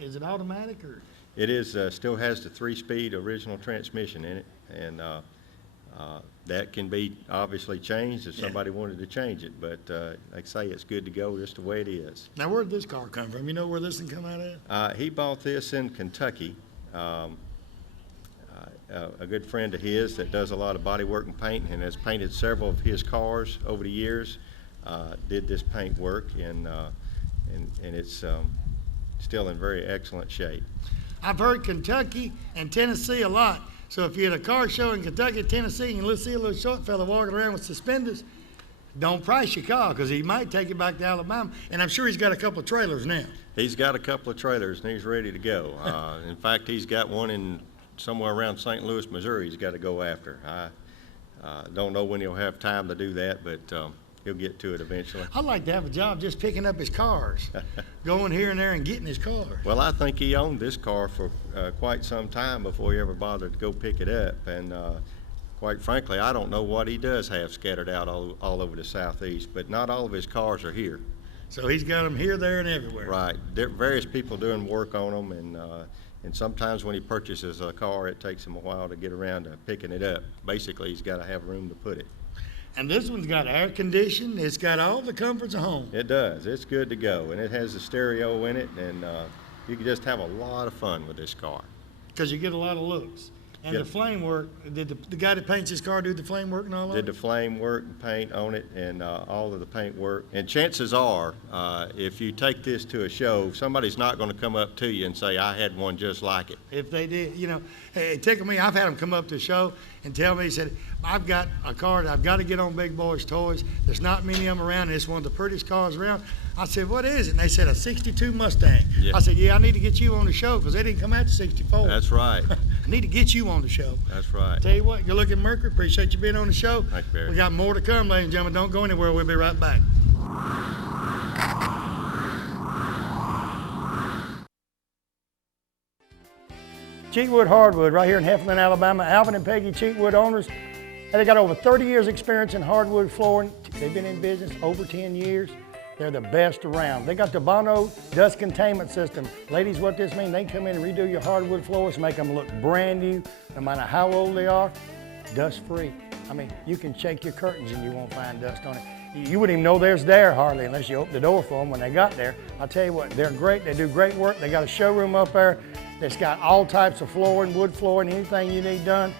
Is it automatic or? It is still has the 3-speed original transmission in it, and that can be obviously changed if somebody wanted to change it. But like I say, it's good to go just the way it is. Now, where did this car come from? You know where this one come out of? He bought this in Kentucky. A good friend of his that does a lot of body work and paint and has painted several of his cars over the years did this paint work, and it's still in very excellent shape. I've heard Kentucky and Tennessee a lot. So if you're at a car show in Kentucky, Tennessee, and you see a little short fella walking around with suspenders, don't price your car because he might take you back to Alabama. And I'm sure he's got a couple of trailers now. He's got a couple of trailers and he's ready to go. In fact, he's got one in somewhere around St. Louis, Missouri he's got to go after. I don't know when he'll have time to do that, but he'll get to it eventually. I'd like to have a job just picking up his cars, going here and there and getting his car. Well, I think he owned this car for quite some time before he ever bothered to go pick it up. And quite frankly, I don't know what he does have scattered out all over the Southeast, but not all of his cars are here. So he's got them here, there, and everywhere. Right. Various people doing work on them, and sometimes when he purchases a car, it takes him a while to get around to picking it up. Basically, he's got to have room to put it. And this one's got air conditioning. It's got all the comforts of home. It does. It's good to go, and it has a stereo in it, and you can just have a lot of fun with this car. Because you get a lot of looks. And Yep. the flame work, did the guy that paints his car do the flame work and all that? Did the flame work and paint on it, and all of the paint work. And chances are, if you take this to a show, somebody's not going to come up to you and say, I had one just like it. If they did, you know, it tickled me. I've had them come up to the show and tell me, he said, I've got a car that I've got to get on Big Boyz Toys. There's not many of them around, and it's one of the prettiest cars around. I said, what is it? And they said, a 62 Mustang. Yeah. I said, yeah, I need to get you on the show because they didn't come out to 64. That's right. I need to get you on the show. That's right. Tell you what, you're looking Mercury. Appreciate you being on the show. Thanks, Barry. We got more to come, ladies and gentlemen. Don't go anywhere. We'll be right back. Cheatwood Hardwood right here in Heflin, Alabama. Alvin and Peggy Cheatwood owners. They got over 30 years experience in hardwood flooring. They've been in business over 10 years. They're the best around. They got the Bono dust containment system. Ladies, what this means, they can come in and redo your hardwood floors, make them look brand new, no matter how old they are, dust free. I mean, you can shake your curtains and you won't find dust on it. You wouldn't even know there's there hardly unless you open the door for them when they got there. I'll tell you what, they're great. They do great work. They got a showroom up there that's got all types of flooring, wood flooring, anything you need done.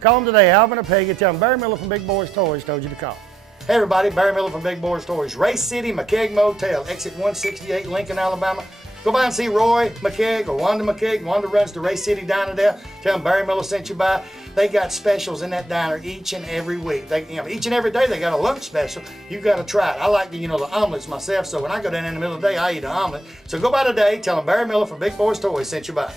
Call them today, Alvin or Peggy. Tell them Barry Miller from Big Boyz Toys told you to call. Hey everybody, Barry Miller from Big Boyz Toys. Race City McKeag Motel, exit 168, Lincoln, Alabama. Go by and see Roy McKeag or Wanda McKeag. Wanda runs the Race City Diner there. Tell them Barry Miller sent you by. They got specials in that diner each and every week. Each and every day they got a lunch special. You got to try it. I like the omelets myself, so when I go down in the middle of the day, I eat an omelet. So go by today, tell them Barry Miller from Big Boyz Toys sent you by.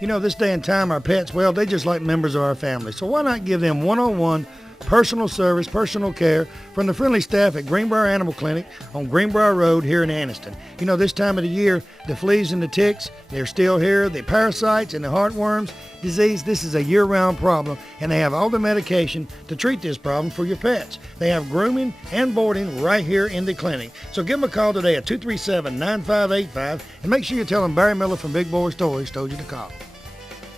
You know, this day and time, our pets, well, they just like members of our family. So why not give them one-on-one personal service, personal care from the friendly staff at Greenbrier Animal Clinic on Greenbrier Road here in Anniston. You know, this time of the year, the fleas and the ticks, they're still here. The parasites and the heartworms disease, this is a year-round problem, and they have all the medication to treat this problem for your pets. They have grooming and boarding right here in the clinic. So give them a call today at 237-9585 and make sure you tell them Barry Miller from Big Boyz Toys told you to call.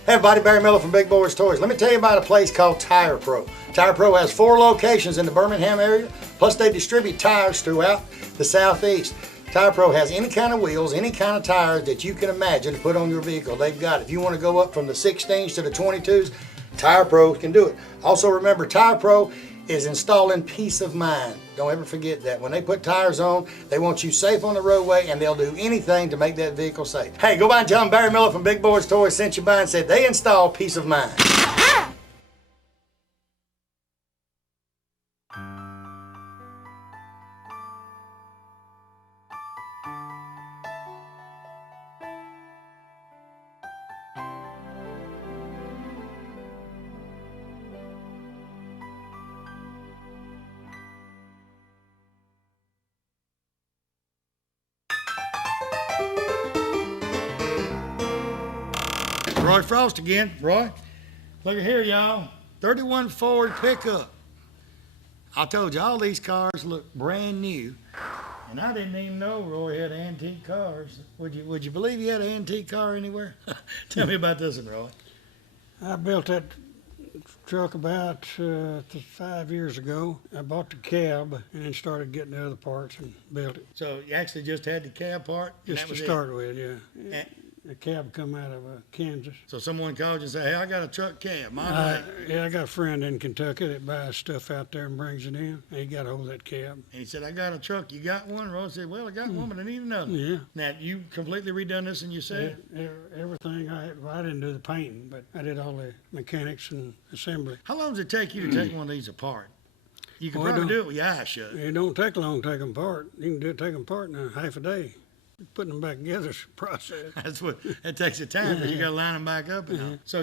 Hey everybody, Barry Miller from Big Boyz Toys. Let me tell you about a place called Tire Pro. Tire Pro has 4 locations in the Birmingham area, plus they distribute tires throughout the Southeast. Tire Pro has any kind of wheels, any kind of tires that you can imagine to put on your vehicle. They've got it. If you want to go up from the 16s to the 22s, Tire Pro can do it. Also remember, Tire Pro is installing peace of mind. Don't ever forget that. When they put tires on, they want you safe on the roadway, and they'll do anything to make that vehicle safe. Hey, go by and tell them Barry Miller from Big Boyz Toys sent you by and said they install peace of mind. Roy Frost again. Roy, look at here, y'all. 31 Ford pickup. I told you, all these cars look brand new. And I didn't even know Roy had antique cars. Would you believe he had an antique car anywhere? Tell me about this one, Roy. I built that truck about 5 years ago. I bought the cab and then started getting the other parts and built it. So you actually just had the cab part? And Just that to was start with, yeah. And- The cab come out of Kansas. So someone called you and said, hey, I got a truck cab. My Yeah, I got a friend in Kentucky that buys stuff out there and brings it in. He got a hold of that cab. And he said, I got a truck. You got one? Roy said, well, I got one, but I need another. Yeah. Now, you completely redone this and you said? Everything I didn't do the painting, but I did all the mechanics and assembly. How long does it take you to take one of these apart? You can Well, it probably don't- do it with your eyes shut. It don't take long to take them apart. You can take them apart in a half a day. Putting them back together is a process. That's what, it takes a time because you got to line them back up. And all. So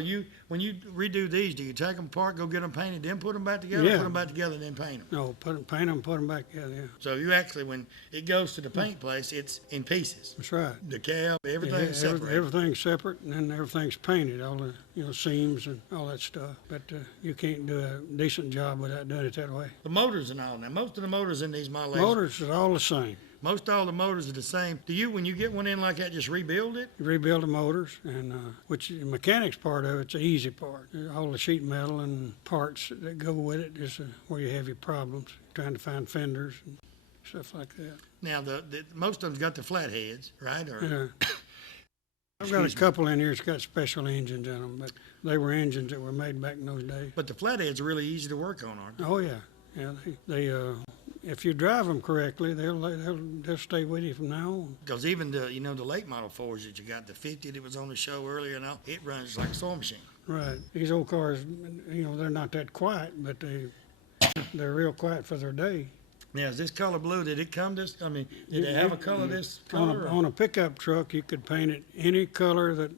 when you redo these, do you take them apart, go get them painted, then put them back together, or Yeah. put them back together, then paint them? No, paint them, put them back together, yeah. So you actually, when it goes to the paint place, it's in pieces. That's right. The cab, everything's Yeah, separate. everything's separate, and then everything's painted, all the seams and all that stuff. But you can't do a decent job without doing it that way. The motors and all. Now, most of the motors in these Model A's, Motors are all the same. most all the motors are the same. Do you, when you get one in like that, just rebuild it? You rebuild the motors, and which the mechanics part of it's the easy part. All the sheet metal and parts that go with it is where you have your problems, trying to find fenders and stuff like that. Now, most of them's got the flatheads, right? Or, I've got a couple in here that's got special engines in them, but they were engines that were made back in those days. but the flatheads are really easy to work on, aren't they? Oh yeah, yeah. They if you drive them correctly, they'll stay with you from now on. Because even the late Model 4s that you got, the 50 that was on the show earlier and all, it runs like a sewing machine. Right. These old cars, they're not that quiet, but they're real quiet for their day. Now, is this color blue? Did it come this? I mean, did they have a color this color? or- On a pickup truck, you could paint it any color that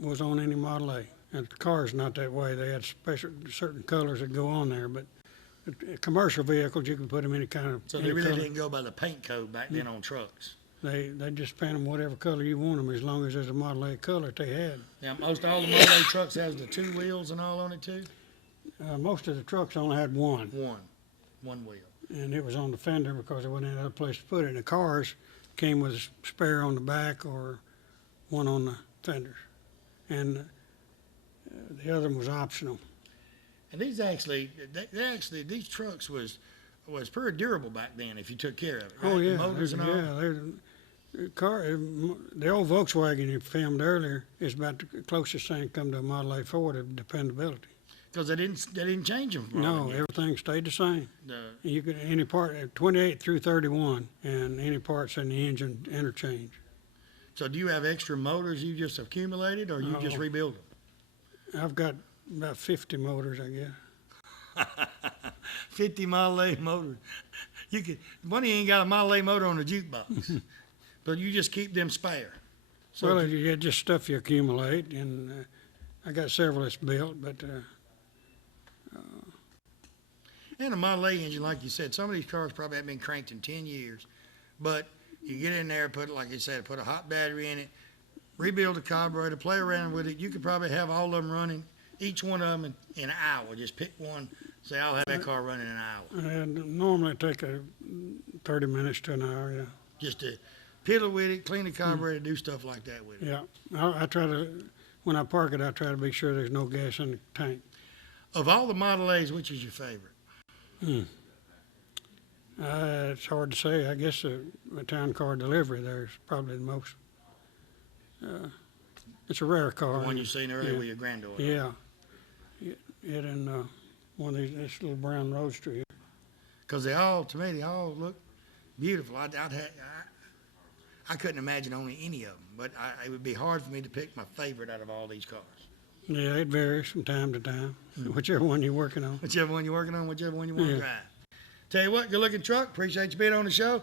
was on any Model A. And the car's not that way. They had certain colors that go on there, but commercial vehicles, you can put them any kind of. So any they really color. didn't go by the paint code back then on trucks. They just paint them whatever color you want them, as long as there's a Model A color that they had. Now, most all the Model A trucks has the 2 wheels and all on it too? Most of the trucks only had one, One wheel. and it was on the fender because there wasn't any other place to put it. And the cars came with a spare on the back or one on the fenders, and the other one was optional. And these actually, these trucks was pretty durable back then if you took care of it, right? Oh yeah, The motors and all. the old Volkswagen you filmed earlier is about the closest thing come to a Model A Ford of dependability. Because they didn't change them. No, everything stayed the same. The, You could any part 28 through 31, and any parts in the engine interchange. so do you have extra motors you just accumulated, or you just No. rebuild them? I've got about 50 motors, I guess. 50 Model A motor. One of you ain't got a Model A motor on the jukebox, but you just keep them spare. So Well, you get just stuff you accumulate, and I got several that's built, but and a Model A engine, like you said, some of these cars probably haven't been cranked in 10 years, but you get in there, like you said, put a hot battery in it, rebuild the carburetor, play around with it. You could probably have all of them running, each one of them in an hour. Just pick one, say, I'll have that car running in an hour. and normally it take 30 minutes to an hour, yeah. Just to piddle with it, clean the carburetor, do stuff like that with it. Yeah, I try to, when I park it, I try to be sure there's no gas in the tank. Of all the Model A's, which is your favorite? It's hard to say. I guess a town car delivery there is probably the most. It's a rare car. The one you seen earlier Yeah. with your granddaughter. Yeah. It and one of this little brown roadster here. Because to me, they all look beautiful. I couldn't imagine owning any of them, but it would be hard for me to pick my favorite out of all these cars. Yeah, it varies from time to time, whichever one you're working on. Whichever one you're working on, whichever one you want to Yeah. drive. Tell you what, good looking truck. Appreciate you being on the show.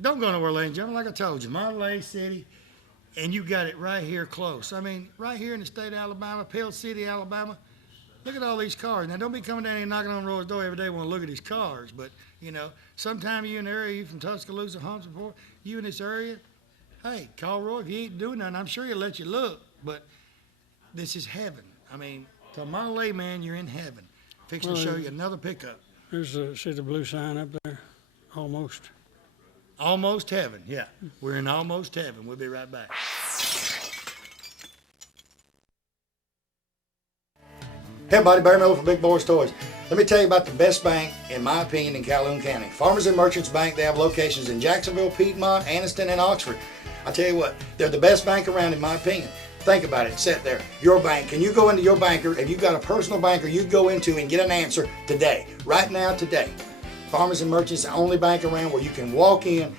Don't go nowhere, ladies and gentlemen. Like I told you, Model A City, and you got it right here close. I mean, right here in the state of Alabama, Pell City, Alabama. Look at all these cars. Now, don't be coming down here and knocking on Roy's door every day want to look at these cars. But, sometime you in the area, you from Tuscaloosa, Huntsville, you in this area, hey, call Roy. If you ain't doing nothing, I'm sure he'll let you look. But this is heaven. I mean, to a Model A man, you're in heaven. Fixing to show you another pickup. See the blue sign up there? Almost. Almost heaven, yeah. We're in almost heaven. We'll be right back. Hey everybody, Barry Miller from Big Boyz Toys. Let me tell you about the best bank, in my opinion, in Calhoun County. Farmers and Merchants Bank. They have locations in Jacksonville, Piedmont, Anniston, and Oxford. I tell you what, they're the best bank around, in my opinion. Think about it, sit there. Your bank, can you go into your banker, if you've got a personal banker you go into and get an answer today, right now, today. Farmers and Merchants, the only bank around where you can walk in,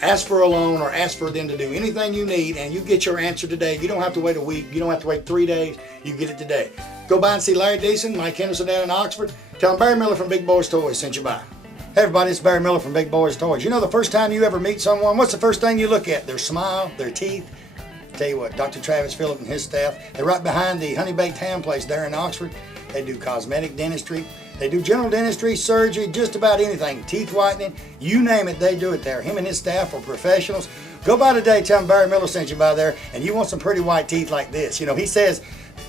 ask for a loan or ask for them to do anything you need, and you get your answer today. You don't have to wait a week. You don't have to wait 3 days. You get it today. Go by and see Larry Deason, Mike Henderson down in Oxford. Tell them Barry Miller from Big Boyz Toys sent you by. Hey everybody, it's Barry Miller from Big Boyz Toys. You know the first time you ever meet someone, what's the first thing you look at? Their smile, their teeth. Tell you what, Dr. Travis Phillip and his staff, they're right behind the Honey Baked Ham place there in Oxford. They do cosmetic dentistry. They do general dentistry, surgery, just about anything, teeth whitening, you name it, they do it there. Him and his staff are professionals. Go by today, tell them Barry Miller sent you by there, and you want some pretty white teeth like this. You know, he says,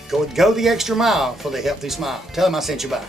go the extra mile for the healthy smile. Tell him I sent you by.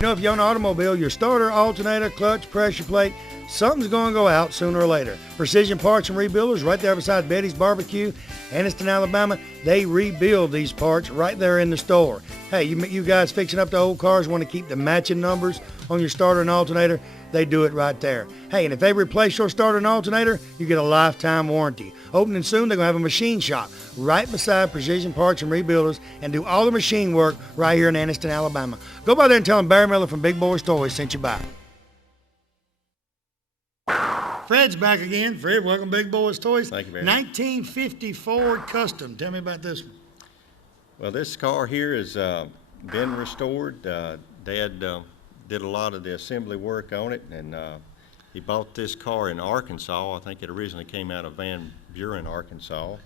You know, if you own an automobile, your starter, alternator, clutch, pressure plate, something's going to go out sooner or later. Precision Parts and Rebuilders, right there beside Betty's Barbecue, Anniston, Alabama, they rebuild these parts right there in the store. Hey, you guys fixing up the old cars, want to keep the matching numbers on your starter and alternator, they do it right there. Hey, and if they replace your starter and alternator, you get a lifetime warranty. Opening soon, they're going to have a machine shop right beside Precision Parts and Rebuilders and do all the machine work right here in Anniston, Alabama. Go by there and tell them Barry Miller from Big Boyz Toys sent you by. Fred's back again. Fred, welcome to Big Boyz Toys. Thank you very 1950 Ford Custom. Tell me about this one. Well, this car here has been restored. Dad did a lot of the assembly work on it, and he bought this car in Arkansas. I think it originally came out of Van Buren, Arkansas,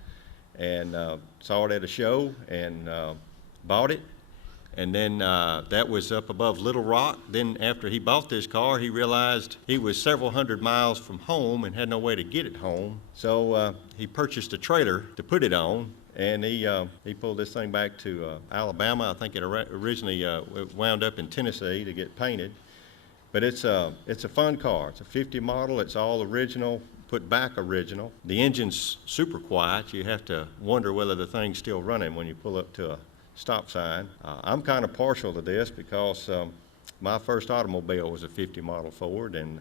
and saw it at a show and bought it. And then that was up above Little Rock. Then after he bought this car, he realized he was several hundred miles from home and had no way to get it home. So he purchased a trailer to put it on, and he pulled this thing back to Alabama. I think it originally wound up in Tennessee to get painted. But it's a fun car. It's a 50 model. It's all original, put back original. The engine's super quiet. You have to wonder whether the thing's still running when you pull up to a stop sign. I'm kind of partial to this because my first automobile was a 50 model Ford, and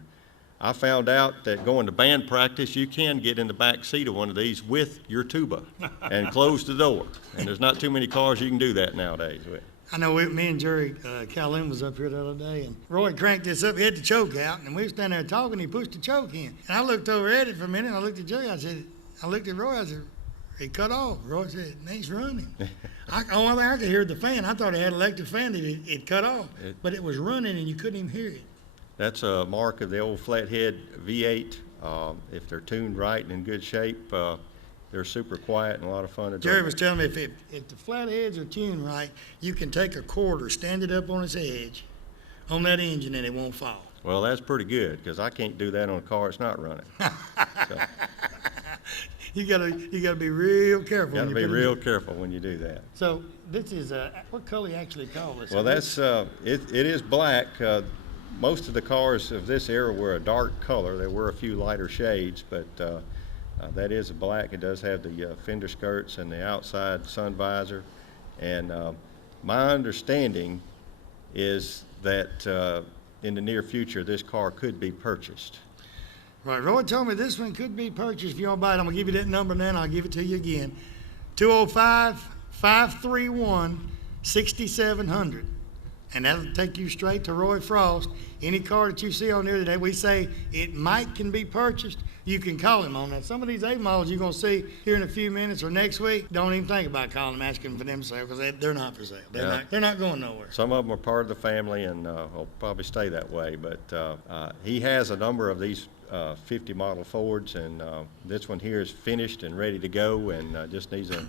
I found out that going to band practice, you can get in the back seat of one of these with your tuba and close the door. And there's not too many cars you can do that nowadays with. I know me and Jerry Calhoun was up here the other day, and Roy cranked this up, he had the choke out, and we were standing there talking, he pushed the choke in. And I looked over at it for a minute, and I looked at Jerry, I looked at Roy, I said, it cut off. Roy said, it's running. I could hear the fan. I thought it had an electric fan that it cut off, but it was running and you couldn't even hear it. That's a mark of the old flathead V8. If they're tuned right and in good shape, they're super quiet and a lot of fun to drive. Jerry was telling me if the flatheads are tuned right, you can take a quarter, stand it up on its edge on that engine and it won't fall. Well, that's pretty good because I can't do that on a car that's not running. So. You gotta be real careful. You gotta be real careful when you do that. So this is what color you actually call this? Well, that's it is black. Most of the cars of this era were a dark color. There were a few lighter shades, but that is a black. It does have the fender skirts and the outside sun visor. And my understanding is that in the near future, this car could be purchased. Right, Roy told me this one could be purchased. If you want to buy it, I'm going to give you that number now, and I'll give it to you again. 205-531-6700. And that'll take you straight to Roy Frost. Any car that you see on there today, we say it can be purchased. You can call him on that. Some of these A models you're going to see here in a few minutes or next week, don't even think about calling them, asking for them for sale, because they're not for sale. They're not going nowhere. Some of them are part of the family and will probably stay that way. But he has a number of these 50 model Fords, and this one here is finished and ready to go, and just needs a